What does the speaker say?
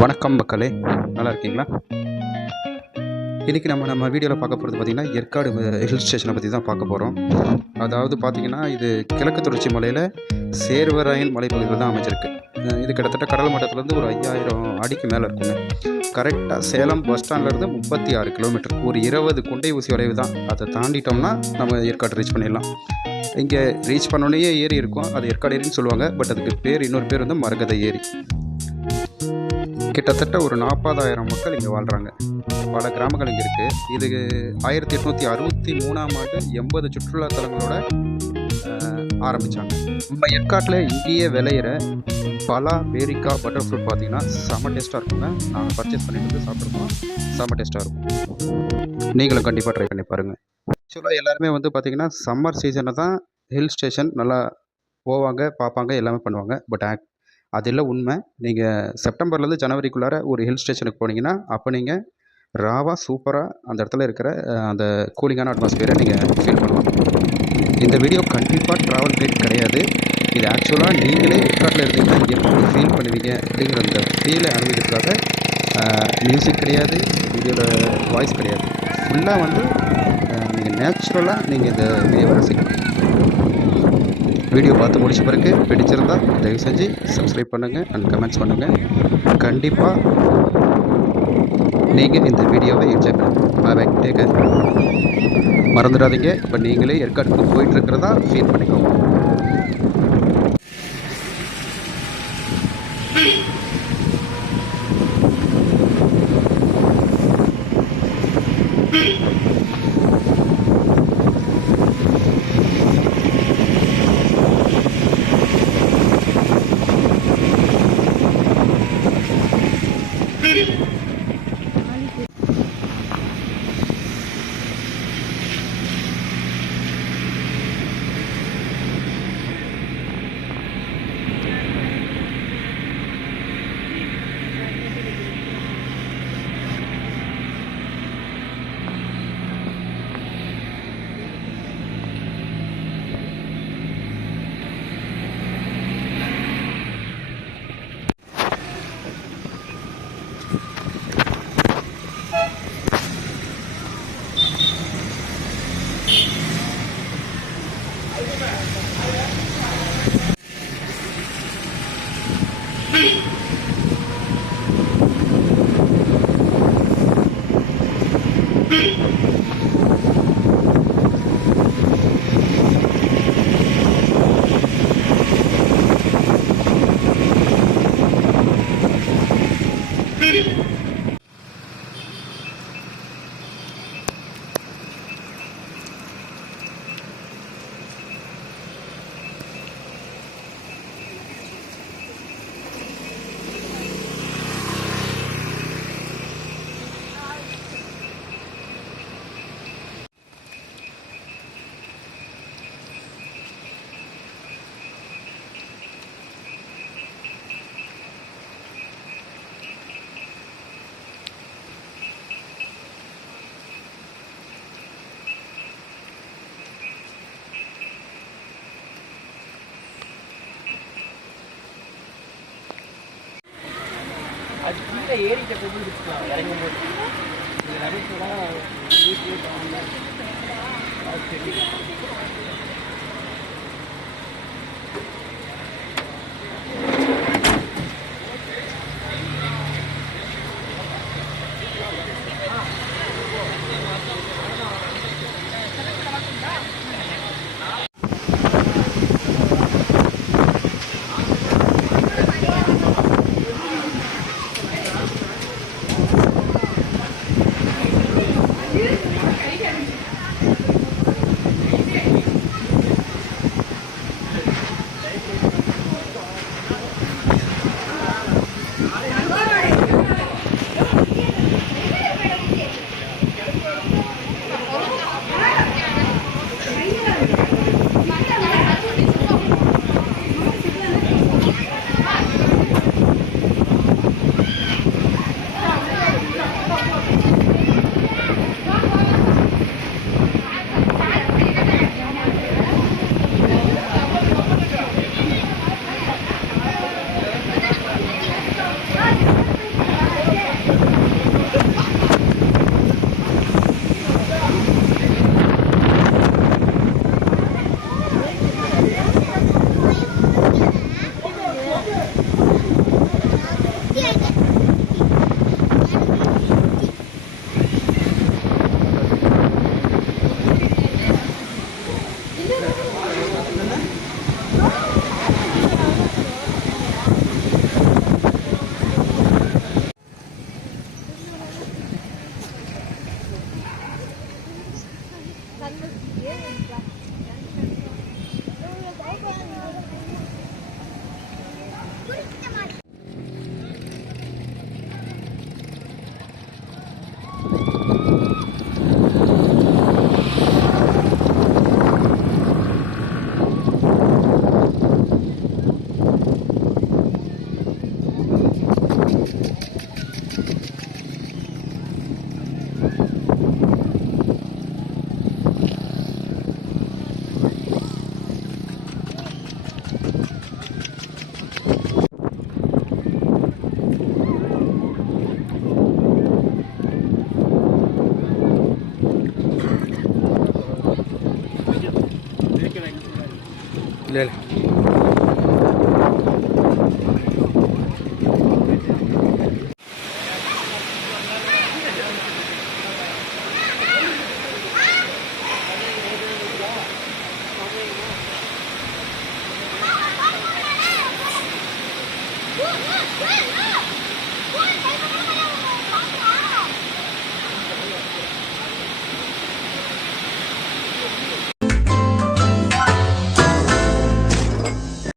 வணக்கம் மக்களே, நல்லா இருக்கீங்களா? இன்றைக்கி நம்ம வீடியோவில் பார்க்க போகிறது பார்த்திங்கன்னா ஏற்காடு ஹில் ஸ்டேஷனை பற்றி தான் பார்க்க போகிறோம். அதாவது பார்த்திங்கன்னா இது கிழக்கு தொடர்ச்சி மலையில் சேர்வராயன் மலைப்பகுதியில் தான் அமைஞ்சிருக்கு. இது கிட்டத்தட்ட கடல் மட்டத்துலேருந்து ஒரு 5000 அடிக்கு மேலே இருக்குங்க. கரெக்டாக சேலம் பஸ் ஸ்டாண்ட்லேருந்து 36 கிலோமீட்டர், ஒரு 20 குண்டை ஊசி வளைவு தான். அதை தாண்டிட்டோம்னா நம்ம ஏற்காடு ரீச் பண்ணிடலாம். இங்கே ரீச் பண்ணோன்னே ஏரி இருக்கும், அது ஏற்காடு ஏரின்னு சொல்லுவாங்க. பட் அதுக்கு இன்னொரு பேர் வந்து மரகத ஏரி. கிட்டத்தட்ட ஒரு 40,000 மக்கள் இங்கே வாழ்கிறாங்க. பல கிராமங்கள் இங்கே இருக்குது. இது 1863ஆம் ஆண்டு 80 சுற்றுலாத்தலங்களோட ஆரம்பித்தாங்க. நம்ம ஏற்காட்டில் இங்கேயே விளையிற பலா, பேரிக்காய், பட்டர் ஃப்ரூட் பார்த்திங்கன்னா செம்ம டேஸ்ட்டாக இருக்குங்க. நாங்கள் பர்ச்சேஸ் பண்ணிட்டு வந்து சாப்பிட்ருக்கோம். செம்ம டேஸ்ட்டாக இருக்கும். நீங்களும் கண்டிப்பாக ட்ரை பண்ணி பாருங்கள். ஆக்சுவலாக எல்லாருமே வந்து பார்த்திங்கன்னா சம்மர் சீசனில் தான் ஹில் ஸ்டேஷன் நல்லா போவாங்க, பார்ப்பாங்க, எல்லாமே பண்ணுவாங்க. பட் அது உண்மை. நீங்கள் செப்டம்பர்லேருந்து ஜனவரிக்குள்ளார ஒரு ஹில் ஸ்டேஷனுக்கு போனீங்கன்னா அப்போ நீங்கள் ராவாக சூப்பராக அந்த இடத்துல இருக்கிற அந்த கூலிங்கான அட்மாஸ்பியரை நீங்கள் ஃபீல் பண்ணலாம். இந்த வீடியோ கண்டிப்பாக ட்ராவல் கைட் கிடையாது. இது ஆக்சுவலாக நீங்களே ஏற்காட்டில் இருந்தீங்கன்னா எப்படி ஃபீல் பண்ணுவீங்க அப்படிங்கிற அந்த ஃபீலை அனுபவிக்கிறதுக்காக மியூசிக் கிடையாது, வீடியோவில் வாய்ஸ் கிடையாது. ஃபுல்லாக வந்து நீங்கள் நேச்சுரலாக நீங்கள் இந்த வீடியோவை ரசிக்கணும். வீடியோ பார்த்து முடிச்ச பிறகு பிடிச்சிருந்தால் தயவு செஞ்சு சப்ஸ்கிரைப் பண்ணுங்கள் அண்ட் கமெண்ட்ஸ் பண்ணுங்கள். கண்டிப்பாக நீங்கள் இந்த வீடியோவை என்ஜாய் பண்ணுங்கள். பாய், டேக் கேர். மறந்துடாதீங்க, இப்போ நீங்களே ஏற்காடுக்கு போயிட்டுருக்கிறதா ஃபீல் பண்ணிக்கோங்க. அது கீழே ஏறிட்ட போய் வச்சுக்கலாம் இறங்கும்போது நடுக்கலாம் வீட்டில் இல்லை What?